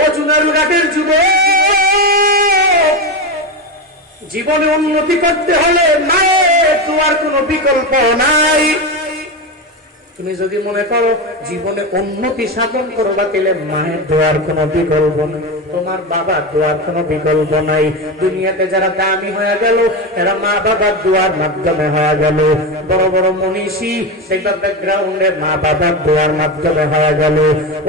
ও চুনারুঘাটের যুবক, জীবনে উন্নতি করতে হলে মায়ের দোয়ার কোনো বিকল্প নাই। তুমি যদি মনে করো জীবনে উন্নতি সাধন করবা তাহলে মায়ের দোয়ার কোনো বিকল্প নাই, তোমার বাবার দোয়ার কোনো বিকল্প নাই। দুনিয়াতে যারা দামি হয়ে গেল এরা মা বাবার দোয়ার মাধ্যমে হয়ে গেল। বড় বড় মনীষী সেটা ব্যাকগ্রাউন্ডে মা বাবার দোয়ার মাধ্যমে হয়ে গেল।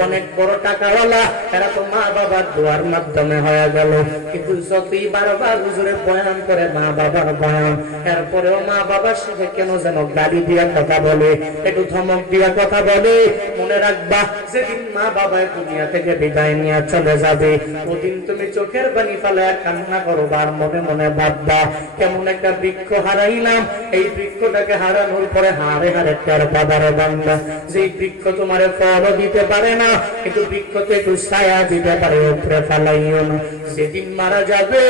অনেক বড় টাকাওয়ালা এরা তো মা বাবার দোয়ার মাধ্যমে হয়ে গেল। কিন্তু যতই বারবার হুজুরে বয়ান করে মা বাবার বয়ান, এরপরেও মা বাবার সাথে কেন যেন গালি দিয়া কথা বলে, একটু ধমক দিয়া কথা বলে। মনে রাখবা যেদিন মা বাবা দুনিয়া থেকে বিদায় নিয়ে চলে যাবে ওদিন তুমি চোখের পানি ফেলে কান্না করবা আর মনে মনে ভাববা কেমন একটা বৃক্ষ হারাইলাম, এই বৃক্ষটাকে হারানোর পরে হারে হারে টের পাবারে বান্দা যে বৃক্ষ তোমারে ফলও দিতে পারে না কিন্তু বৃক্ষতে একটু ছায়া দিতে পারে, উপরে ফেলাইও না। যেদিন মারা যাবে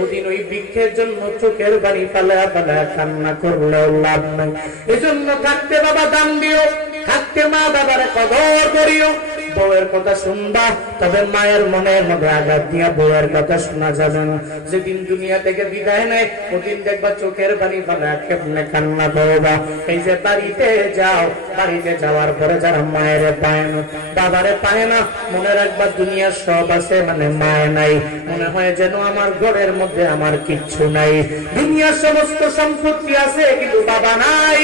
ওদিন ওই বৃক্ষের জন্য চোখের বাড়ি ফেলা ফেলা কান্না করলেও লাভ নাই। এজন্য থাকতে বাবা দাম দিও, থাকতে মা বাবার কদর করিও। বউয়ের কথা শুনবা তবে মায়ের মনের মধ্যে আঘাত দিয়া বউয়ের কথা শোনা যাবে না। যেদিন দুনিয়া থেকে বিদায় নেয় ওদিন দেখবা চোখের পানি ফেলা কেমনে কান্না করবা। এই যে বাড়িতে যাও, বাড়িতে যাওয়ার পরে যারা মায়ের পায় না বাবারে পায় না, মনে রাখবা দুনিয়ার সব আছে মানে মায় নাই। মনে হয় যেন আমার ঘরের মধ্যে আমার কিচ্ছু নাই, দুনিয়ার সমস্ত সম্পত্তি আছে কিন্তু বাবা নাই।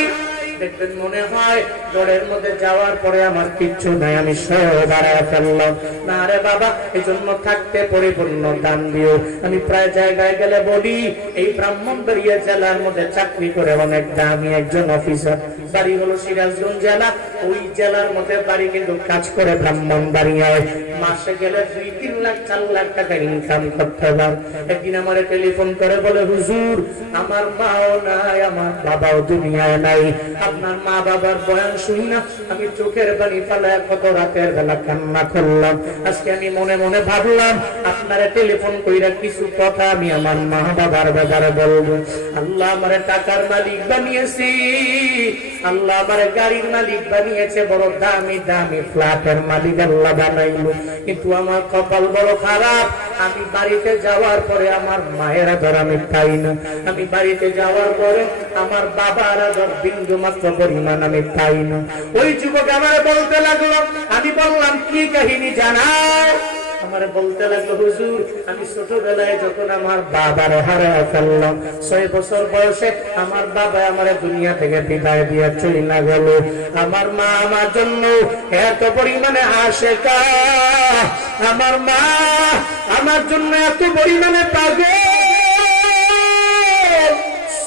দেখবেন মনে হয় ঘরের মধ্যে যাওয়ার পরে আমার কিচ্ছু নাই, আমি সব হারায় ফেললাম। না রে বাবা, এই জন্য থাকতে পরিপূর্ণ দাম দিও। আমি প্রায় জায়গায় গেলে বলি এই ব্রাহ্মণবাড়িয়া জেলার মধ্যে চাকরি করে অনেক দামি একজন অফিসার, বাড়ি হলো সিরাজগঞ্জ জেলা, ওই জেলার মধ্যে বাড়ি কিন্তু কাজ করে ব্রাহ্মণবাড়িয়ায়। মাসে গেলে 2-3 লাখ 4 লাখ টাকা ইনকাম করতে পার। একদিন আমার টেলিফোন করে বলে হুজুর আমার মাও নাই আমার বাবাও দুনিয়ায় নাই, আপনার মা বাবার বয়ান শুনি না আমি চোখের পানি ফেলায় কত রাতের বেলা কান্না করলাম। আজকে আমি মনে মনে ভাবলাম আপনারা টেলিফোন কইরা কিছু কথা আমি আমার মা বাবার ব্যাপারে বলবো। আল্লাহ আমারে টাকার মালিক বানিয়েছি, আল্লাহ আমারে গাড়ির মালিক বানিয়েছে, বড় দামি দামি ফ্ল্যাটের মালিক আল্লাহ বানাইলো, কিন্তু আমার কপাল বড় খারাপ। আমি বাড়িতে যাওয়ার পরে আমার মায়ের আদর আমি পাই না, আমি বাড়িতে যাওয়ার পরে আমার বাবার আদর বিন্দু মাত্র পরিমাণ আমি পাই না। ওই যুবক আমার বলতে লাগলো, আমি বললাম কি কাহিনী জানাও? আমারে বলতে লাগলো হুজুর আমি ছোটবেলায় যখন আমার বাবার হারায় ফেললাম, 6 বছর বয়সে আমার বাবা আমার দুনিয়া থেকে বিদায় দিয়ে চলে না গেল। আমার মা আমার জন্য এত পরিমাণে আশেকা, আমার মা আমার জন্য এত পরিমাণে পাগল।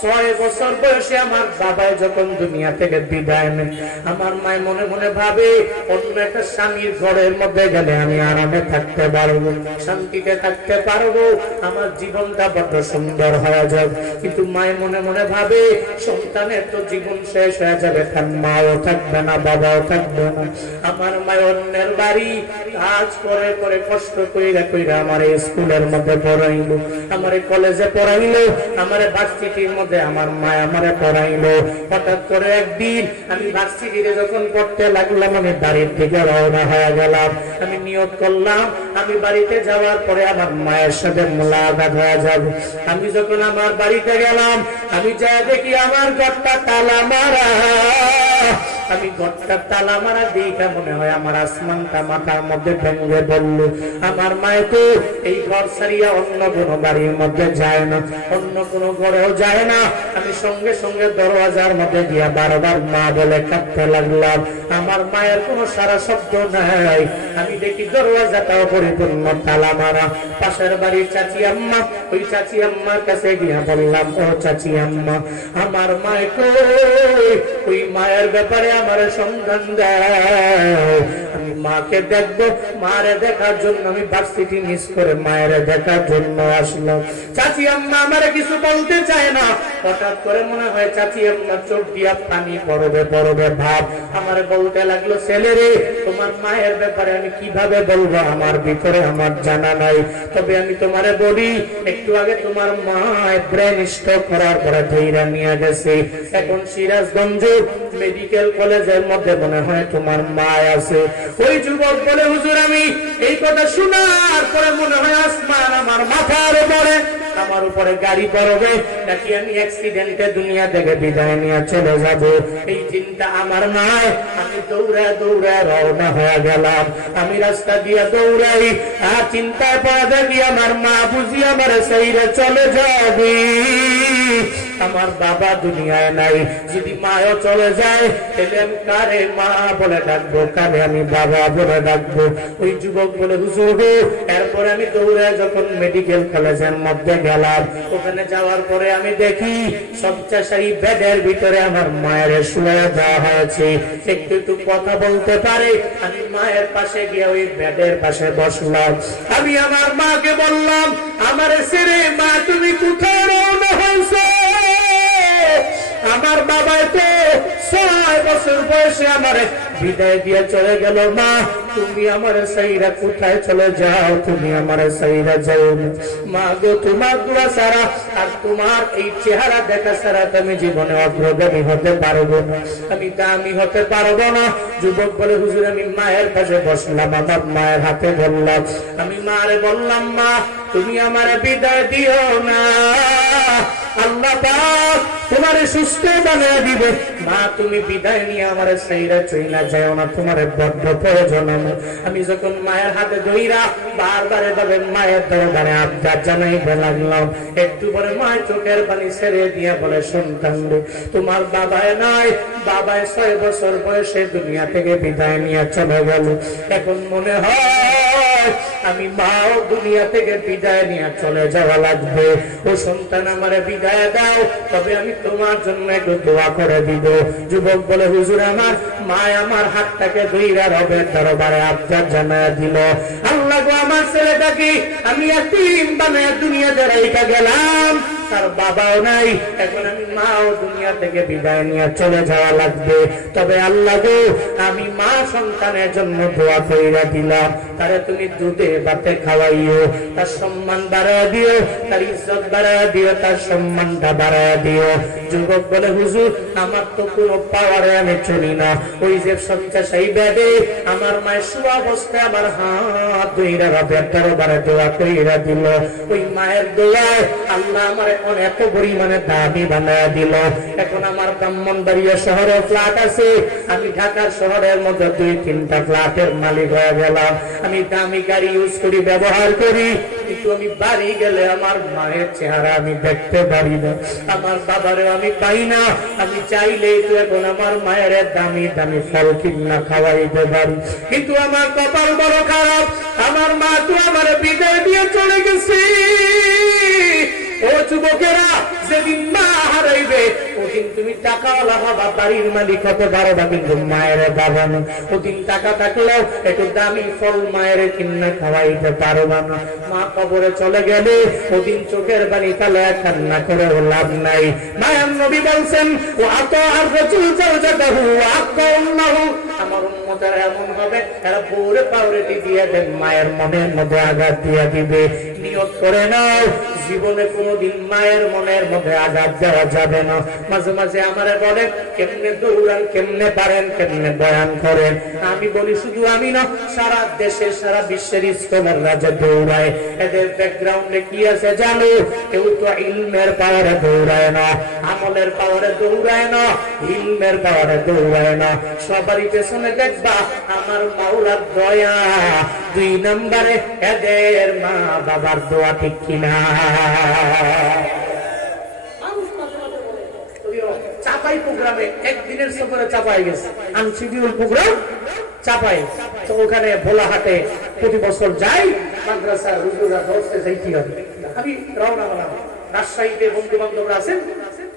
6 বছর বয়সে আমার বাবা যখন দুনিয়া থেকে বিদায় নেয় আমার মায় মনে মনে ভাবে অন্য একটা স্বামীর ঘরের মধ্যে গেলে আমি আরামে থাকতে পারবো, শান্তিতে থাকতে পারবো, আমার জীবনটা বড় সুন্দর হয়ে যাবে। কিন্তু মায় মনে মনে ভাবে সন্তানের তো জীবন শেষ হয়ে যাবে, তার মাও থাকবে না বাবাও থাকবে না। আমার মায় অন্যের বাড়ি কাজ করে করে কষ্ট কইরা কইরা আমার স্কুলের মধ্যে পড়াইলো, আমার কলেজে পড়াইলো, আমার ভার্সিটির মধ্যে আমার মা আমারে পড়াইলো। হঠাৎ করে একদিন আমি ভার্সিটিতে যখন পড়তে লাগলাম আমি বাড়ির দিকে রওনা হয়ে গেলাম। আমি নিয়ত করলাম আমি বাড়িতে যাওয়ার পরে আমার মায়ের সাথে মোলাকাত হয়ে যাবে। আমি যখন আমার বাড়িতে গেলাম আমি যা দেখি আমার ঘরটা তালা মারা, আমি ঘরটা তালা মারা দেখে মনে হয় আমার আসমানটা মাথার মধ্যে ভেঙে পড়লো। আমার মায়ে তো এই ঘর ছাড়িয়া অন্য কোনো বাড়ির মধ্যে যায় না, অন্য কোনো ঘরেও যায় না। আমি সঙ্গে সঙ্গে দরওয়াজার মধ্যে গিয়া বারবার মা বলে কাঁদতে লাগলাম, আমার মায়ের কোনো সারা শব্দ নাই। আমি দেখি দরওয়াজাটাও পরিপূর্ণ তালা মারা। পাশের বাড়ির চাচি আম্মা, ওই চাচি আম্মার কাছে গিয়া বললাম ও চাচি আম্মা আমার মায় কই, ওই মায়ের ব্যাপারে আমার সন্ধান দাও, আমি মাকে দেখবো। মারে দেখার জন্য আমি ভার্সিটি মিস করে মায়ের দেখার জন্য আসলাম। চাচি আম্মা আমারে কিছু বলতে চায় না, হঠাৎ করে মনে হয় চাচি আম্মা চোখ দিয়া পানি পড়বে পড়বে ভাব। আমারে বলতে লাগলো ছেলে রে তোমার মায়ের ব্যাপারে আমি কিভাবে বলবো, আমার ভিতরে আমার জানা নাই। তবে আমি তোমারে বলি একটু আগে তোমার মা ব্রেন স্ট্রোক করার পরে ধৈর্য নিয়ে গেছে, এখন সিরাজগঞ্জ মেডিকেল কলেজের মধ্যে মনে হয় তোমার মা আছে। ওই যুবক বলে হুজুর আমি এই কথা শোনার পরে মনে হয় আসমান আমার মাথার উপরে, আমার উপরে গাড়ি পড়বে, নাকি আমি অ্যাক্সিডেন্টে দুনিয়া থেকে বিদায় নিয়ে চলে যাব, এই চিন্তা আমার নাই। আমি দৌড়া দৌড়া রওনা হয়ে গেলাম। আমি রাস্তা দিয়ে দৌড়াই, আর চিন্তায় পড়া দেখি আমার মা বুঝি আমার সেইরে চলে যাবে। আমার বাবা দুনিয়ায় নাই, যদি মাও চলে যায় তাহলে আমি কারে মা বলে ডাকবো, কারে আমি বাবা বলে ডাকবো? ওই যুবক বলে হুজুর, এরপরে আমি দৌড়ে যখন মেডিকেল কলেজের মধ্যে গেলাম, ওখানে যাওয়ার পরে আমি দেখি শয্যাশায়ী বেডের ভিতরে আমার মায়ের শুয়ে দেওয়া হয়েছে। একটু একটু কথা বলতে পারে। আমি মায়ের পাশে গিয়ে ওই বেডের পাশে বসলাম। আমি আমার মাকে বললাম, আমার ছেড়ে মা তুমি কোথায় রওনা হয়েছো? আমার বাবা তো 6 বছর বয়সে আমার বিদায় দিয়ে চলে গেল। মা তুমি আমার সাইরা কোথায় চলে যাও? তুমি আমার সাইরা যাও না। মা গো, তোমার দোয়া ছাড়া আর তোমার এই চেহারা দেখা ছাড়া আমি জীবনে অগ্রগামী হতে পারবো না, আমি দামি হতে পারবো না। যুবক বলে হুজুর, আমি মায়ের পাশে বসলাম, আমার মায়ের হাতে ধরলাম। আমি মারে বললাম, মা তুমি আমার বিদায় দিও না, আল্লাহ পাক তোমারে সুস্থ বানিয়ে দিবে। মা তুমি বিদায় নিয়ে আমার সাইরা চইলা যাও না, তোমার বড্ড প্রয়োজন। আমি যখন মায়ের হাতে ধইরা বারবার এভাবে মায়ের দরবারে আবদার জানাইতে লাগলাম, একটু পরে মা চোখের পানি ছেড়ে দিয়া বলে, সন্তান রে, তোমার বাবায় নাই, বাবায় 6 বছর বয়সে দুনিয়া থেকে বিদায় নিয়ে চলে গেল। এখন মনে হয় আমি মাও দুনিয়া থেকে বিদায় নিয়ে চলে যাওয়া লাগবে। ও সন্তান, আমার বিদায় দাও, তবে আমি তোমার জন্য একটু দোয়া করে দিব। যুবক বলে হুজুর, আমার মা আমার হাতটাকে ধইরা রবের দরবারে আবদার জানায় দিল, আল্লাহ গো, আমার ছেলেটাকে আমি এতিম বানায় দুনিয়াতে রাইখা গেলাম, তার বাবাও নাই, এখন আমি মাও দুনিয়া থেকে বিদায় নিয়ে চলে যাওয়া লাগবে। তবে আল্লাহ গো, আমি মা সন্তানের জন্য দোয়া কইরা দিলাম, তারে তুমি দুধে ভাতে খাওয়াইও, তার সম্মান বাড়ায় দিও, তার ইজ্জত বাড়ায় দিও, তার সম্মানটা বাড়ায় দিও। যুবক বলে হুজুর, আমার তো কোনো পাওয়ারে আমি চলি না। ওই যে শয্যাশায়ী বেডে আমার মায়ের শোয়া অবস্থায় আমার হাত ধইরা রবের দরবারে দোয়া কইরা দিল। ওই মায়ের দোয়ায় আল্লাহ আমার এত পরিমাণে দামি বানায় দিল। এখন আমার ব্রাহ্মণবাড়িয়া শহরে ফ্ল্যাট আছে, আমি ঢাকার শহরের মধ্যে 2-3টা ফ্ল্যাটের মালিক হয়ে গেলাম। আমি দামি গাড়ি ইউজ করি, ব্যবহার করি, কিন্তু আমি বাড়ি গেলে আমার মায়ের চেহারা আমি দেখতে পারি না, আমার বাবারে আমি পাই না। আমি চাইলেই তো এখন আমার মায়ের দামি দামি ফল কিনা খাওয়াইতে পারি, কিন্তু আমার কপাল বড় খারাপ, আমার মা তো আমার বিদায় দিয়ে চলে গেছে। ও যুবকেরা, যেদিন মা হারাইবে ওদিন তুমি টাকাওয়ালা হবা, বাড়ির মালিক হতে পারবা, কিন্তু মায়ের বাবা না। ওদিন টাকা থাকলেও একটু দামি ফল মায়ের কিনা খাওয়াইতে পারবা না। মা কবরে চলে গেলে ওদিন চোখের পানি ফেলে কান্না করে লাভ নাই। মায়ার নবী বলছেন, ও আত আর রাসূল জাওজাতাহু আকাউন্নাহু, আমার উম্মতের এমন হবে, এরা পুরো প্রায়োরিটি দিয়ে দেন, মায়ের মনের মধ্যে আঘাত দিয়ে দিবে। নিয়ত করে নাও, জীবনে কোনোদিন মায়ের মনের মধ্যে আঘাত দেওয়া যাবে না। মাঝে মাঝে আমারে বলে, কেমনে দৌড়ান, কেমনে পারেন, কেমনে বয়ান করেন। আমি বলি, শুধু আমি না, সারা দেশে সারা বিশ্বের স্কলাররা যে দৌড়ায়, এদের ব্যাকগ্রাউন্ডে কি আছে জানো? কেউ তো ইলমের পাওয়ারে দৌড়ায় না, আমলের পাওয়ারে দৌড়ায় না, ইলমের পাওয়ারে দৌড়ায় না। সবারই পেছনে দেখবা আমার মাওলার দয়া, 2 নম্বরে এদের মা বাবার দোয়া, ঠিক কিনা? চাপাই প্রোগ্রামে একদিনের সফরে চাপাই গেছে, আনশিডিউল প্রোগ্রাম চাপাই, তো ওখানে ভোলাহাটে প্রতি বছর যাই, মাদ্রাসা হুজুররা দর্শে যাইতে হবে। আমি রওনা হলাম। রাজশাহীতে বন্ধু বান্ধবরা আছেন,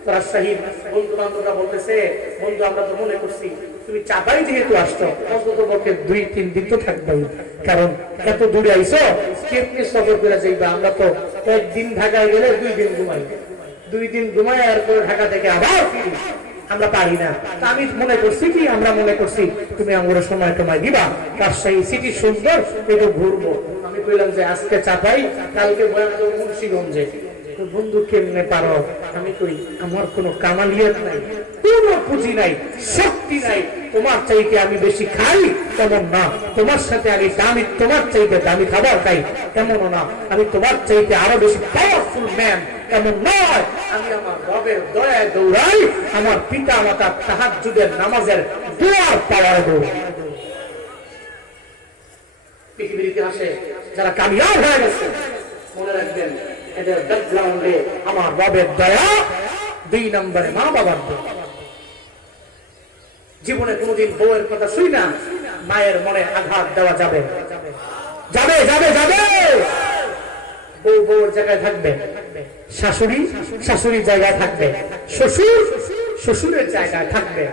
তো রাজশাহীর বন্ধু বান্ধবরা বলতেছে, বন্ধু আমরা তো মনে করছি তুমি চাপাই যেহেতু আসছো, অন্তত পক্ষে 2-3 দিন তো থাকবে, কারণ এত দূরে আইসো, কেমনি সফর করে যাইবা? আমরা তো একদিন ঢাকায় গেলে 2 দিন ঘুমাই, 2 দিন ঘুমাই, আর পরে ঢাকা থেকে আবার ফিরি, আমরা পারি না। আমি মনে করছি কি, আমরা মনে করছি তুমি আমার সময় তোমায় দিবা, রাজশাহী সিটি সুন্দর, একটু ঘুরবো। আমি কইলাম যে আজকে চাপাই, কালকে বয়ান দেবো মুন্সিগঞ্জে। বন্ধু কেমনে পারো? আমি কই আমার কোনো কামালিয়াত নাই, কোনো পুঁজি নাই, শক্তি নাই, তোমার চাইতে আমি বেশি খাই তেমন না, তোমার সাথে আমি দামি, তোমার চাইতে দামি খাবার খাই এমনও না, আমি তোমার চাইতে আরো বেশি পাওয়ারফুল ম্যান এমন নয়, আমি আমার রবের দয়ায় দৌড়াই, আমার পিতা মাতার তাহাজ্জুদের নামাজের দোয়ার পাওয়ার দৌড়াই। পৃথিবীর ইতিহাসে যারা কামিয়াব হয়ে গেছে মনে রাখবেন এদের ব্যাকগ্রাউন্ডে আমার রবের দয়া, 2 নম্বরে মা বাবার দয়া। জীবনে কোনদিন বউয়ের কথা শুই না মায়ের মনে আঘাত দেওয়া যাবে যাবে যাবে যাবে বউ বউর জায়গায় থাকবে, শাশুড়ি শাশুড়ির জায়গায় থাকবে, শ্বশুর শ্বশুরের জায়গায় থাকবে,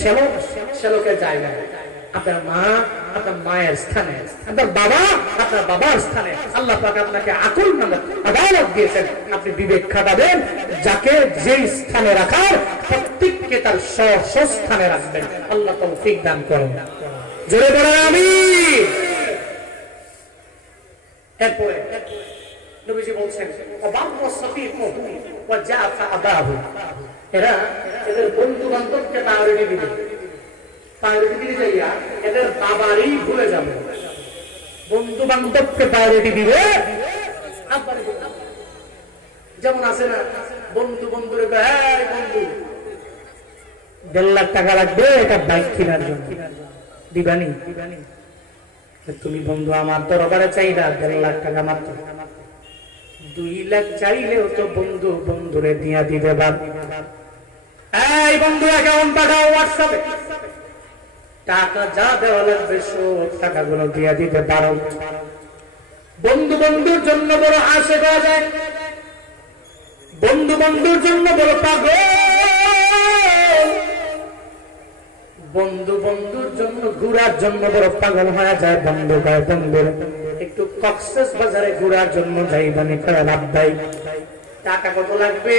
শ্যালক শ্যালকের জায়গায়, আপনার মা আপনার মায়ের স্থানে, আপনার বাবা আপনার বাবার স্থানে। আল্লাহ পাক আপনাকে আকল নামক আদালত দিয়েছেন, আপনি বিবেক খাটাবেন, যাকে যেই স্থানে রাখার প্রত্যেককে তার স্বস্থানে রাখবেন। আল্লাহ তৌফিক দান করেন, জোরে বলেন আমিন। এরপরে নবীজি বলছেন এরা এদের বন্ধু বান্ধবকে প্রায়োরিটি দিবে, প্রায়োরিটি দিতে যাইয়া এদের বাবারই ভুলে যাবে। বন্ধু বান্ধবকে প্রায়োরিটি দিবে, যেমন আছে না বন্ধু বন্ধুরে বন্ধু 1.5 লাখ টাকা লাগবে এটা বাইক কেনার জন্য, দিবানি? তুমি বন্ধু আমার দরবারে চাইলা 1.5 লাখ টাকা মাত্র, 2 লাখ চাইলেও তো বন্ধু বন্ধুরে দিয়া দিবে। এই বন্ধু অ্যাকাউন্ট পাঠাও হোয়াটসঅ্যাপে, টাকা যা দেওয়া লাগবে সব টাকাগুলো দিয়া দিতে পারো। বন্ধু বন্ধুর জন্য বড় আশে করা যায়, বন্ধু বন্ধুর জন্য বড় পাগল, বন্ধু বন্ধুর জন্য ঘুরার জন্য বড় পাগল হয়ে যায়। বন্ধু ভাই বন্ধুর একটু কক্সেস বাজারে ঘুরার জন্য যাইবানি করে লাভ ভাই, টাকা কত লাগবে?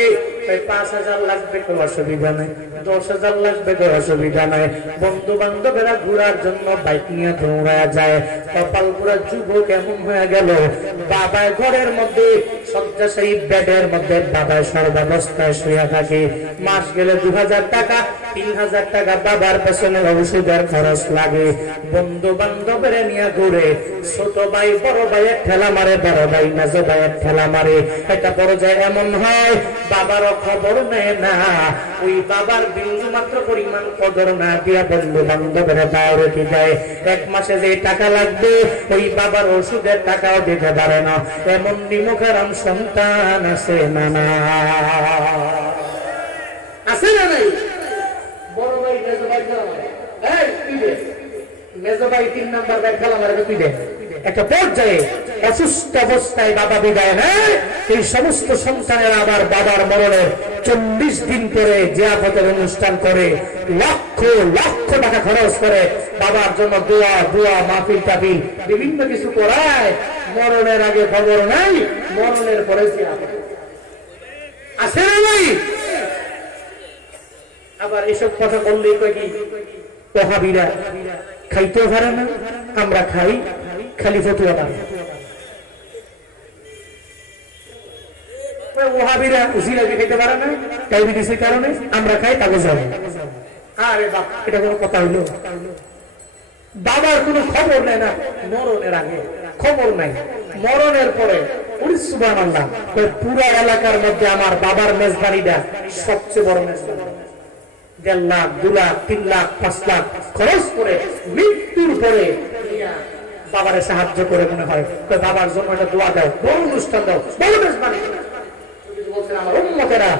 5,000 লাগবে, কোনো অসুবিধা নাই। 10,000 লাগবে, কোনো অসুবিধা নাই। বন্ধু বান্ধবেরা ঘুরার জন্য বাইক নিয়ে দৌড়া যায়। কপাল পুরা যুবক এমন হয়ে গেল, বাবায় ঘরের মধ্যে শয্যাশায়ী বেডের মধ্যে বাবায় সর্বাবস্থায় শুয়ে থাকে। মাস গেলে 2,000 টাকা 3,000 টাকা বাবার পেছনে ঔষধের খরচ লাগে। বন্ধু বান্ধবেরা নিয়ে ঘুরে, ছোট ভাই বড় ভাইয়ের ঠেলা মারে, বড় ভাই মেজো ভাইয়ের ঠেলা মারে। এটা বড় যায় এমন হয় বাবারও খবর নেয় না, ওই বাবার বিন্দু মাত্র পরিমাণ কদর না দিয়া বন্ধু বান্ধবের প্রায়োরিটি দেয়। 1 মাসে যে টাকা লাগবে ওই বাবার ওষুধের টাকাও দিতে পারে না, এমন নিমুখেরাম সন্তান আছে না? না আছে না নাই? বড় ভাই মেজো ভাই খেলা মারে, এই তুই দে, মেজো ভাই 3 নাম্বার ভাই খেলা মারে, তুই দে। একটা পর্যায়ে অসুস্থ অবস্থায় বাবা বিদায় নেয়, এই সমস্ত সন্তানের আবার বাবার মরণের 40 দিন পরে জিয়াফতের অনুষ্ঠান করে, লক্ষ লক্ষ টাকা খরচ করে বাবার জন্য দোয়া দোয়া মাহফিল টাফিল বিভিন্ন কিছু করায়। মরণের আগে খবর নাই, মরণের পরে জিয়াফত আছে না নাই? আবার এসব কথা বললেই কয় কি ওহাবিরা খাইতেও পারে না, আমরা খাই খালি ফতুয়া পারে। ওহাবিরা জিলাপি খেতে পারে না, ডায়াবেটিসের কারণে, আমরা খাই কাগজ হবে। আরে বাপ, এটা কোনো কথা হইলো? বাবার কোনো খবর নেয় না, মরণের আগে খবর নাই, মরণের পরে সুবহানাল্লাহ পুরা এলাকার মধ্যে আমার বাবার মেজবানিটা সবচেয়ে বড় মেজবানি। 1.5 লাখ 2 লাখ 3 লাখ 5 লাখ খরচ করে মৃত্যুর পরে বাবারে সাহায্য করে মনে হয় বাবার জন্য একটা দোয়া দাও, বড় অনুষ্ঠান দাও, বড় মেজবানি। আমার উম্মতেরা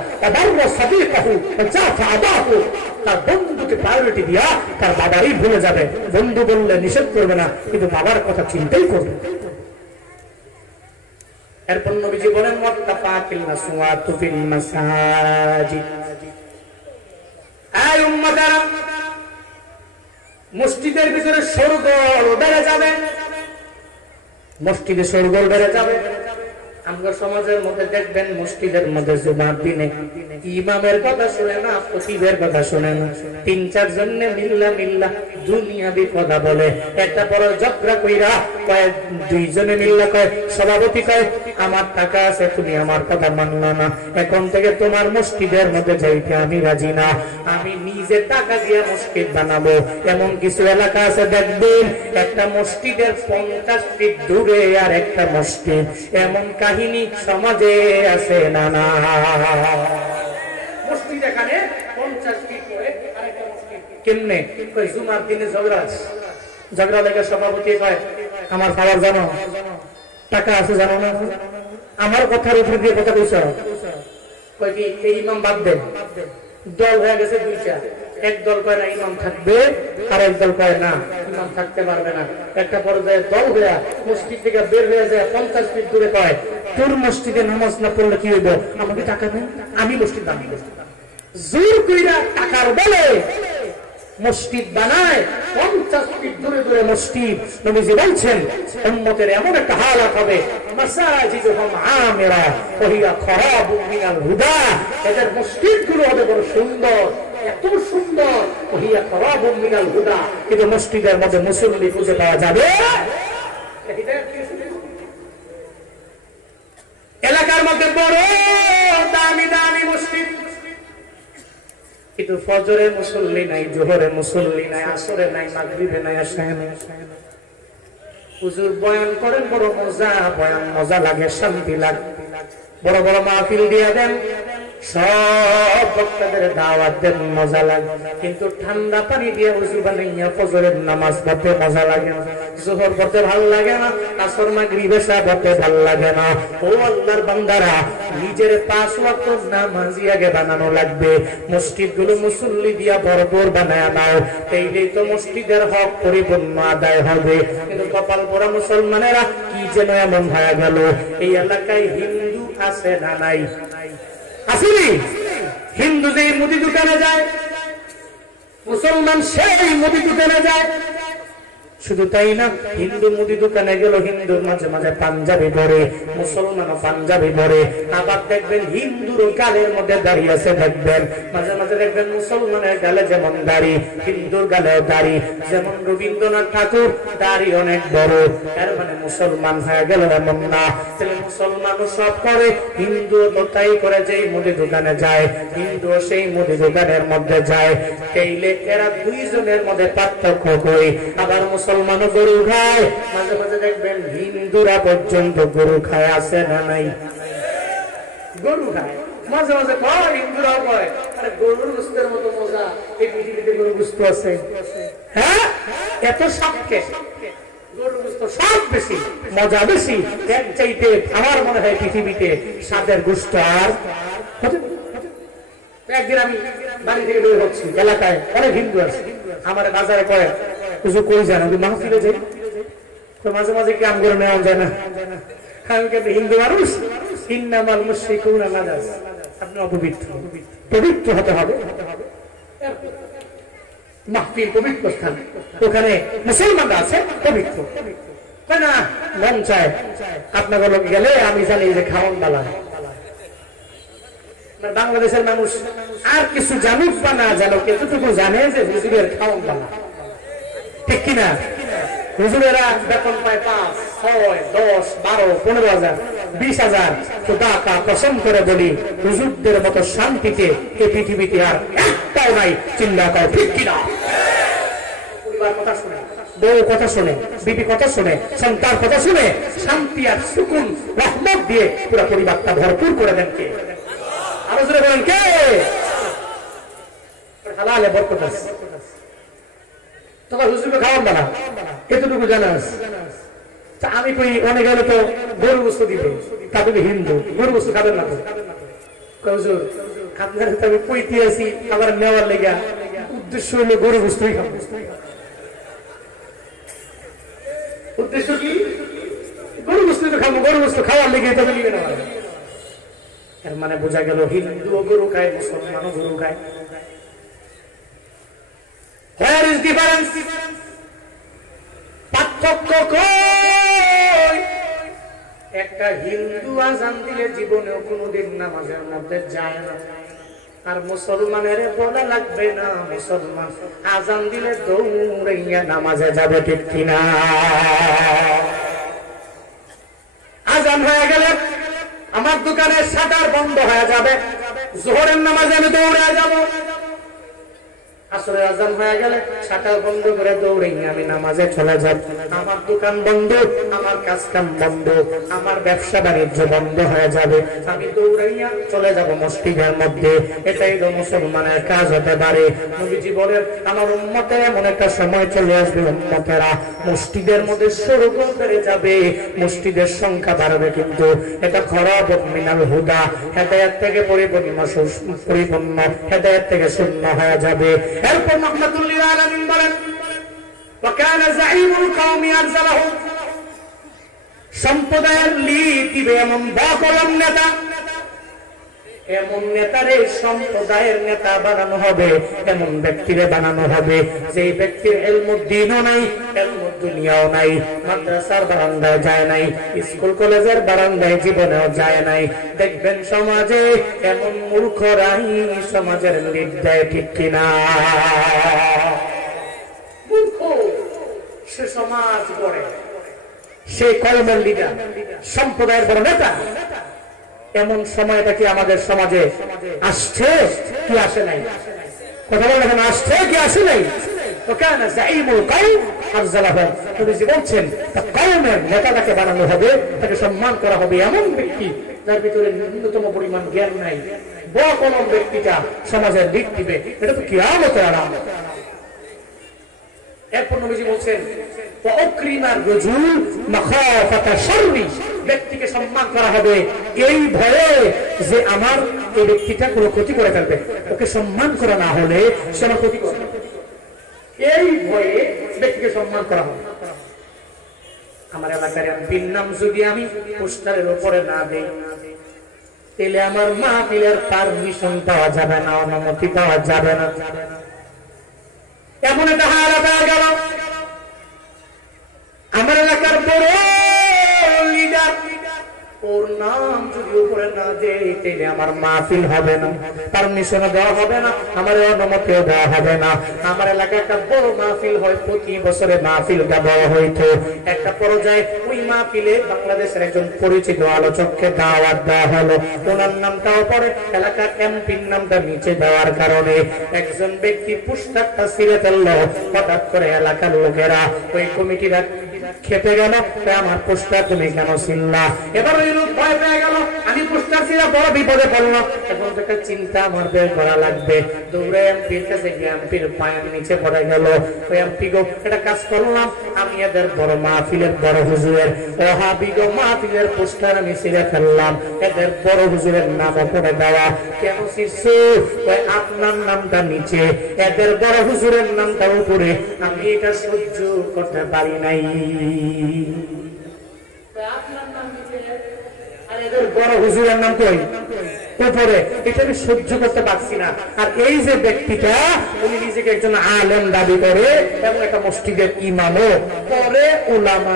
তার বন্ধুকে প্রায়োরিটি দিয়া তার বাবারই ভুলে যাবে। বন্ধু বললে নিষেধ করবে না, কিন্তু বাবার কথা চিন্তাই করবে। এরপর নবীজি বলেন ওয়াত্তাফাতিল আসওয়াতু ফিল মাসাজিদ, এই উম্মতেরা মসজিদের ভিতরে শোরগোল বেড়ে যাবে, মসজিদে শোরগোল বেড়ে যাবে। আমরা সমাজের মধ্যে দেখবেন মসজিদের মধ্যে জুমার দিনে ইমামের কথা শুনে না, খতিবের কথা শুনে না, ৩-৪ জনে মিল্লা দুনিয়াবি কথা বলে। একটা বড় ঝগড়া কইরা কয়, ২ জনে মিল্লা কয়, সভাপতি কয় আমার টাকা আছে, তুমি আমার কথা মানলো না, এখন থেকে তোমার মসজিদের মধ্যে যাইতে আমি রাজি না, আমি নিজে টাকা দিয়ে মসজিদ বানাবো। এমন কিছু এলাকা আছে দেখবেন একটা মসজিদের 50 ফিট দূরে আর একটা মসজিদ, এমন কাহিনী সমাজে আছে না? না, মসজিদ এখানে 50 ফিট দূরে আরেকটা মসজিদ। কেমনে? কই জুমার দিনে ঝগড়া লেগে সভাপতি কয় আমার খাবার জানো, টাকা আছে জানো না, আমার কথার উপর দিয়ে কথা কইছ, কয় কি এই ইমাম বাদ দে। দল হয়ে গেছে 2টা, এক দল কয় না ইমাম থাকবে, আর এক দল কয় না ইমাম থাকতে পারবে না। একটা পর্যায়ে দল হয়ে মসজিদ থেকে বের হয়ে যায় 50 ফিট দূরে কয় তোর মসজিদে নামাজ না পড়লে কি হইব, আমাকে টাকা দেন, আমি মসজিদ বানাবো। জোর কইরা টাকার বলে মসজিদ বানায়, 50 ফিট দূরে দূরে মসজিদ। নবীজি বলছেন উম্মতের এমন একটা হালাত হবে, মাসাজিদুহুম আমিরা ওয়া হিয়া খারাবু মিনাল হুদা, এদের মসজিদগুলো হবে বড় সুন্দর, এত সুন্দর, ওয়া হিয়া খারাবু মিনাল হুদা, কিন্তু মসজিদের মধ্যে মুসল্লি খুঁজে পাওয়া যাবে। এলাকার মধ্যে বড় দামি দামি মসজিদ, কিন্তু ফজরে মুসল্লি নাই, জোহরে মুসল্লি নাই, আসরে নাই, মাগরিবে নাই, আশায় নাই। হুজুর বয়ান করেন বড় মজা, বয়ান মজা লাগে, শান্তি লাগে, বড় বড় মাহফিল দিয়ে দেন, সব বক্তাদের দাওয়াত দেন, মজা লাগে, কিন্তু ঠান্ডা পানি দিয়ে ওযু বানাইয়া ফজরের নামাজ পড়তে মজা লাগে না, জোহর পড়তে ভালো লাগে না, আসর মাগরিব এশা পড়তে ভালো লাগে না। ও আল্লাহর বান্দারা, নিজের 5 ওয়াক্ত নামাজি আগে বানানো লাগবে, মসজিদগুলো মুসল্লি দিয়া ভরপুর বানায় নাও, এইটাই তো মসজিদের হক পরিপূর্ণ আদায় হবে। কিন্তু কপাল পোড়া মুসলমানেরা কি যেন এমন হয়ে গেল, এই এলাকায় হিন্দু আছে না নাই? আসেনি? হিন্দু যে মুদি দোকানে যায়, মুসলমান সেই মুদি দোকানে যায়। শুধু তাই না, হিন্দু মুদি দোকানে গেল, হিন্দুর মাঝে মাঝে পাঞ্জাবি পরে, মুসলমানও পাঞ্জাবি পরে। আবার দেখবেন হিন্দুর গালের মধ্যে দাড়ি আছে, দেখবেন মাঝে মাঝে দেখবেন মুসলমানের গালে যেমন দাড়ি, হিন্দুর গালেও দাড়ি। যেমন রবীন্দ্রনাথ ঠাকুর দাড়ি অনেক বড়, এর মানে মুসলমান হয়ে গেল এমন না। তাহলে মুসলমানও সব করে, হিন্দু তাই করে, যেই মুদি দোকানে যায় হিন্দু সেই মুদি দোকানের মধ্যে যায়। তাইলে এরা 2 জনের মধ্যে পার্থক্য কই? আবার মুসলমানও গরু খায়, মাঝে মাঝে দেখবেন হিন্দুরা পর্যন্ত গরু খায়, আছে না নাই? গরু খায় মাঝে মাঝে, কয় হিন্দুরাও কয় আরে গরুর গোশতের মতো মজা এই পৃথিবীতে গরুর গোশত আছে? হ্যাঁ, এত সাপকে গরুর গোশত সব বেশি, মজা বেশি, এর চাইতে আমার মনে হয় পৃথিবীতে স্বাদের গোশত আর একদিন আমি বাড়ি থেকে বের হচ্ছি, এলাকায় অনেক হিন্দু আছে, আমার বাজারে কয় কিছু কই যায় না, মাহফিলে যাই, তো মাঝে মাঝে কাম করে নেওয়া যায় না। আমি কিন্তু হিন্দু মানুষ, ইন্নামাল মুশরিকুনা নাজাস, আপনি অপবিত্র, পবিত্র হতে হবে। মাহফিল পবিত্র স্থান, ওখানে মুসলমানরা আছে পবিত্র, তাই না? মন চায় আপনাদের লোক গেলে আমি জানি যে খাওয়ান বালা। বাংলাদেশের মানুষ আর কিছু জানুক বা না জানুক, এতটুকু জানে যে হুজুরের খাওয়ান বালা, ঠিক কিনা? হুজুরেরা বেতন পায় 5, 6, 10, 12, 15,000, 20,000। তো টাকা পছন্দ করে বলি, হুজুরদের মতো শান্তিতে এই পৃথিবীতে আর একটাও নাই, চিন্তা কর, ঠিক কিনা? পরিবার কথা শুনে, বউ কথা শুনে, বিবি কথা শুনে, সন্তান কথা শুনে, শান্তি আর সুকুন রহমত দিয়ে পুরো পরিবারটা ভরপুর করে দেন কে? আরো জোরে বলেন কে? হালালে বরকত আছে। তোমার হুজুরকে খাওয়ান না, এতটুকু জানাস। আমি কই অনেক গেলে তো গরু গোশত দিবে, তা তুমি হিন্দু, গরু গোশত খাবেন না তো? হুজুর আপনার আমি কইতে আছি, আবার নেওয়ার লেগা উদ্দেশ্য হইলো গরু গোশতই খাবো। উদ্দেশ্য কি? গরু গোশত তো খাবো, গরু গোশত খাওয়ার লেগে তবে নিবে না। এর মানে বোঝা গেল হিন্দুও গরু খায়, মুসলমানও গরু খায়। Where is difference? পার্থক্য কই? এক একটা হিন্দু আজান দিলে জীবনেও কোনোদিন নামাজের মধ্যে যায় না, আর মুসলমানের বলা লাগবে না, মুসলমান আজান দিলে দৌড়াইয়া নামাজে যাবে, ঠিক কিনা? আজান হয়ে গেলে আমার দোকানের শাটার বন্ধ হয়ে যাবে, জোহরের নামাজে আমি দৌড়ে যাব। আসরের আজান হয়ে গেলে শাটার বন্ধ করে দৌড়াইয়া আমি নামাজে চলে যাব। আমার দোকান বন্ধ, আমার কাজ কাম বন্ধ, আমার ব্যবসা বাণিজ্য বন্ধ হয়ে যাবে, আমি দৌড়াইয়া চলে যাব মসজিদের মধ্যে। এটাই তো মুসলমানের কাজ হতে পারে। নবীজি বলেন আমার উম্মতের এমন একটা সময় চলে আসবে, উম্মতেরা মসজিদের মধ্যে সরগোল বেড়ে যাবে, মসজিদের সংখ্যা বাড়বে, কিন্তু এটা খরাব মিনাল হুদা, হেদায়েত থেকে পরিপূর্ণ হেদায়েত থেকে শূন্য হয়ে যাবে। এরপর রাহমাতুল লিল আলামিন বলেন وكان زعيم القوم يرزله, সম্প্রদায়ের লিড দিবে এমন বকলম নেতা, এমন নেতারে সম্প্রদায়ের নেতা বানানো হবে, এমন ব্যক্তিরে বানানো হবে যে ব্যক্তির ইলমুদ্দিনও নাই, ইলমুদ্দুনিয়াও নাই, মাদ্রাসার বারান্দায় যায় নাই, স্কুল কলেজের বারান্দায় জীবনেও যায় নাই। দেখবেন সমাজে এমন মূর্খরাই সমাজের লিড দেয়, ঠিক কিনা? মূর্খ সে সমাজ গড়ে, সে কওমের লিডার, সম্প্রদায়ের বড় নেতা। এমন সময়টা কি আমাদের সমাজে আসছে কি আসে নাই? কথা বলেন, এখন আসছে কি আসে নাই? ওখানে জাইমুল কওম আরজালাহু, নবীজি বলছেন কওমের নেতাটাকে বানানো হবে, তাকে সম্মান করা হবে এমন ব্যক্তি যার ভিতরে ন্যূনতম পরিমাণ জ্ঞান নাই, বকলম ব্যক্তিটা সমাজের লিড দিবে। এটা তো কিয়ামতের আলামত। এরপর নবীজি বলছেন ওয়াকরিমার রাজুল মাখাফাতা শাররি, ব্যক্তিকে সম্মান করা হবে এই ভয়ে যে আমার এই ব্যক্তিটা কোনো ক্ষতি করে ফেলবে, ওকে সম্মান করা না হলে সে আমার ক্ষতি করবে, এই ভয়ে ব্যক্তিকে সম্মান করা হবে। আমার এলাকার এমপির নাম যদি আমি পোস্টারের উপরে না দেই, তাহলে আমার মাহফিলের পারমিশন পাওয়া যাবে না, অনুমতি পাওয়া যাবে না। এমন একটা হালাত হয়ে গেল, আমার এলাকার বড় লিডার, ওর নাম যদি উপরে না দেয় তাহলে আমার মাহফিল হবে না, পারমিশনও দেওয়া হবে না, আমার অনুমতিও দেওয়া হবে না। আমার এলাকায় একটা বড় মাহফিল হয়, প্রতি বছরে মাহফিলটা বড় হইতো। একটা পর্যায়ে ওই মাহফিলে বাংলাদেশের একজন পরিচিত আলোচককে দাওয়াত দেওয়া হলো, ওনার নামটাও পরে এলাকার এমপির নামটা নিচে দেওয়ার কারণে একজন ব্যক্তি পোস্টারটা ছিঁড়ে ফেললো। হঠাৎ করে এলাকার লোকেরা, ওই কমিটিরা খেপে গেল, আমার পোস্টার তুমি কেন ছিনলা? এবার ওই লোক ভয় পেয়ে গেল, আমি পোস্টার ছিলাম, বড় বিপদে পড়লো। এখন থেকে চিন্তা আমার বের করা লাগবে, দৌড়ে এমপির কাছে গিয়ে এমপির পায়ের নিচে পড়ে গেল। ওই এমপি গো, এটা কাজ করলাম, আমি এদের বড় মাহফিলের বড় হুজুরের ওহাবি গো মাহফিলের পোস্টার আমি ছিঁড়ে ফেললাম, এদের বড় হুজুরের নামও পড়ে দেওয়া কেন ছিঁড়ছো? ওই আপনার নামটা নিচে, এদের বড় হুজুরের নামটা উপরে, আমি এটা সহ্য করতে পারি নাই। আপনার নাম নিচে আর এদের বড় হুজুরের নাম কই উপরে, এটা আমি সহ্য করতে পারছি না। আর এই যে ব্যক্তিটা, উনি নিজেকে একজন আলেম দাবি করে এবং একটা মসজিদের ইমামও, পরে উলামা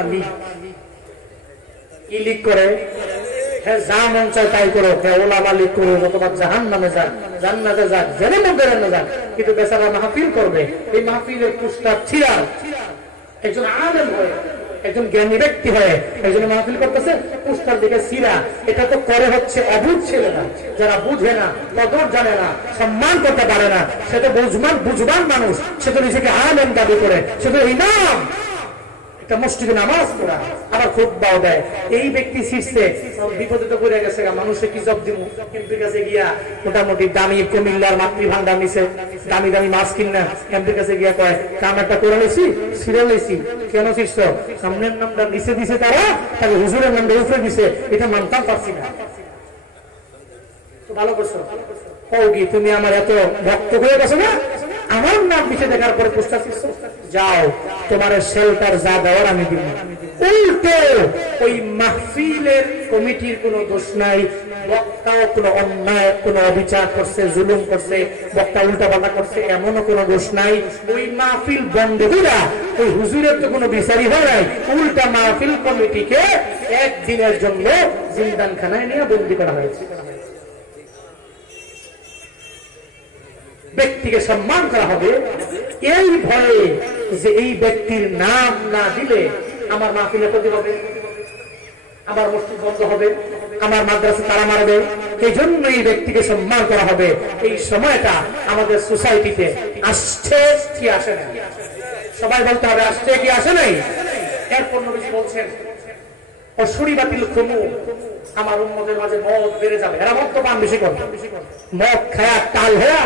লীগ করে, হ্যাঁ যা মন চায় তাই করো, হ্যাঁ ওলামা লীগ করো, অথবা জাহান্নামে যাক, জান্নাতে যাক, জেনে মধ্যে যাক, কিন্তু বেচারা মাহফিল করবে। এই মাহফিলের পোস্টার ছিঁড়া একজন আলেম হয়ে, একজন জ্ঞানী ব্যক্তি হয়ে একজন মাহফিল করতেছে, পোস্টার দিকে ছিঁড়া, এটা তো করে হচ্ছে অবুঝ ছেলেরা, যারা বুঝে না, কদর জানে না, সম্মান করতে পারে না। সে তো বুঝবান মানুষ, সে তো নিজেকে আলেম দাবি করে, সে তো ইমাম, একটা মসজিদে নামাজ পড়া, আবার খুতবাও দেয়। এই ব্যক্তি শীর্ষে বিপদে তো পড়ে গেছে, মানুষে কি জব দিব? এমপির কাছে গিয়া মোটামুটি দামি কুমিল্লার মাতৃভান্ডার নিছে, দামি দামি মাছ কিনা এমপির কাছে গিয়া কয় কাম একটা করে লেছি, ছিঁড়ে লেছি। কেন শীর্ষ? সামনের নামটা নিচে দিছে, তারা তাকে হুজুরের নামটা উপরে দিছে, এটা মানতাম পারছি না। ভালো করছো, কও কি তুমি আমার এত ভক্ত হয়ে গেছো না? আমার নাম পিছে দেখার পরে পোস্টার যাও তোমার শেল্টার যা দেওয়ার আমি দিব। উল্টো ওই মাহফিলের কমিটির কোনো দোষ নাই, বক্তাও কোনো অন্যায় কোনো অবিচার করছে, জুলুম করছে, বক্তা উল্টাপাল্টা করছে, এমনও কোনো দোষ নাই। ওই মাহফিল বন্ধ হইরা ওই হুজুরের তো কোনো বিচারই হয় নাই, উল্টা মাহফিল কমিটিকে একদিনের জন্য জিন্দানখানায় নিয়ে বন্দী করা হয়েছে। ব্যক্তিকে সম্মান করা হবে এই ভয়ে যে এই ব্যক্তির নাম না দিলে আমার মাহফিলে ক্ষতি হবে, আমার মসজিদ বন্ধ হবে, আমার মাদ্রাসা তারা মারবে। এই জন্য এই ব্যক্তিকে সম্মান করা হবে। এই সময়টা আমাদের সোসাইটিতে আসছে কি আসে নাই? সবাই বলতে হবে আসছে কি আসে নাই? এরপর নবীজি বলছেন অসুরি বাতিল খুমু, আমার উম্মতের মাঝে মদ বেড়ে যাবে। এরা মদ তো পান বেশি করবে, মদ খায়া টাল হয়ে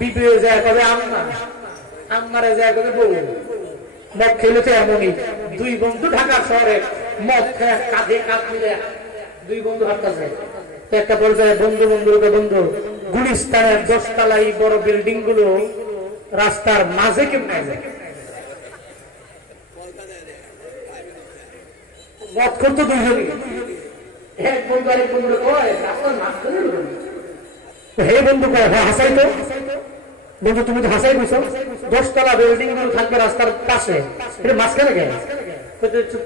বিবিও যায় কবে আম্মা, আম্মারে যায় কবে বউ। মদ খেলে তো এমনই, দুই বন্ধু ঢাকা শহরে মদ খায়া কাঁধে কাঁধ মিলে দুই বন্ধু হাঁটতেছে। একটা পর্যায়ে বন্ধু বন্ধুকে বন্ধু গুলিস্তানের 10 তলাই বড় বিল্ডিং গুলো রাস্তার মাঝে কেমনে যায় মদ করতো দুইজনই। এক বন্ধু আরেক বন্ধু কয় রাস্তার মাঝখানে হে বন্ধু কয় হ্যাঁ হাসাই তো বন্ধু, তুমি তো হাসাই বুঝছো 10 তলা বিল্ডিং গুলো থাকবে রাস্তার পাশে, এটা মাঝখানে গেছে।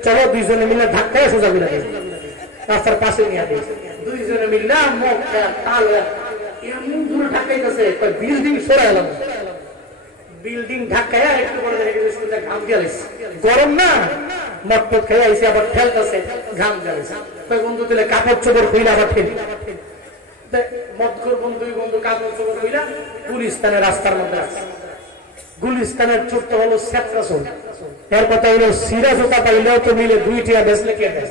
চলো দুইজনে মিলে ধাক্কায় সোজা মিলে রাস্তার পাশে নিয়ে দিয়েছে। দুইজনে মিলে মুখ তাল এমন দূরে ধাক্কাইতেছে বিল্ডিং সরে এলাম, বিল্ডিং ধাক্কায় একটু বড় ঘাম দিয়ে গরম না মদ টদ খেয়ে আইসে আবার ঠেলতেছে ঘাম জ্বালিয়েছে। বন্ধু দিলে কাপড় চোপড় খুইলে আবার ঠেলি মদখোর বন্ধু বন্ধু কাপড় চোপড় খুইলা গুলিস্তানের রাস্তার মধ্যে আছে। গুলিস্তানের ছোট্ট হলো সেত্রাসন, এর কথা হলো সিরা জোতা পাইলেও তো মিলে 2 টিয়া বেচলে কে দেয়।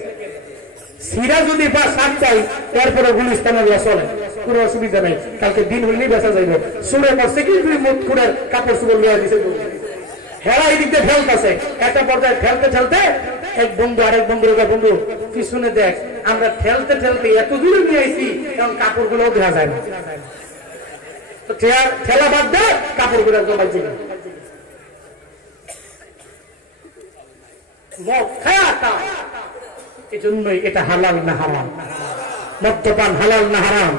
সিরা যদি বা 7 চাই এরপরে গুলিস্তানের চলে, কোনো অসুবিধা নেই, কালকে দিন হইলেই বেচা যাইব। সুরে করছে কি 2 মুঠ করে কাপড় চোপড় লিয়ে দিছে, হেরা এই দিক দিয়ে ফেলতেছে। একটা পর্যায়ে ঠেলতে ঠেলতে এক বন্ধু আরেক বন্ধুর বন্ধু পিছনে দেখ আমরা ঠেলতে ঠেলতে এত দূরে নিয়ে আইছি কারণ কাপড় গুলো দেখা যায় না, তো ঠেলা বাদ দে কাপড় গুলো জমাইছি। এই জন্যই এটা হালাল না হারাম, মদ্যপান হালাল না হারাম।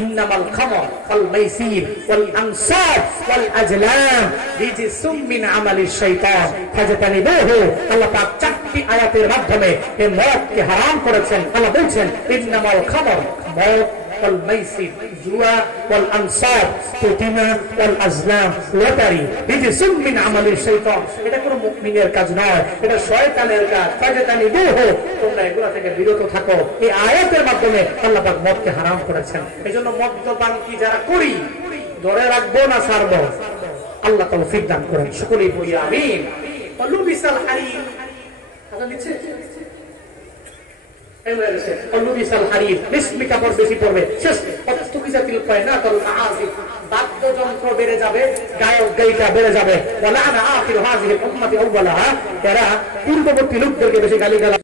ইন্নামাল খামর ওয়াল মাইসির ওয়াল আনসাব ওয়াল আজলাম রিজসুম মিন আমালিশ শাইতান ফাজতানিবুহু। আল্লাহ পাক 4টি আয়াতের মাধ্যমে এই মদকে হারাম করেছেন। আল্লাহ বলেন ইন্নামাল খামর, মদ ওয়াল মাইসির জুয়া ওয়াল আনসাব প্রতিমা ওয়াল আজলাম লটারি রিজসুম মিন আমালিশ শাইতান। এটা কোনো মুমিনের কাজ নয়, এটা শয়তানের কাজ। ফাজতানিবুহু, তোমরা এগুলা থেকে বিরত থাকো। এই আয়াতের মাধ্যমে আল্লাহ পাক মদকে হারাম করেছেন। এজন্য মদ্যপান কি যারা করি ধরে রাখবো না ছাড়বো? আল্লাহ তৌফিক দান করেন, সকলেই বলি আমিন। অলুবিসাল হারির কথা দিচ্ছে বাদ্যযন্ত্র বেড়ে যাবে, গায়ক গায়িকা বেড়ে যাবে। পূর্ববর্তী লোকদেরকে বেশি গালি গালাজ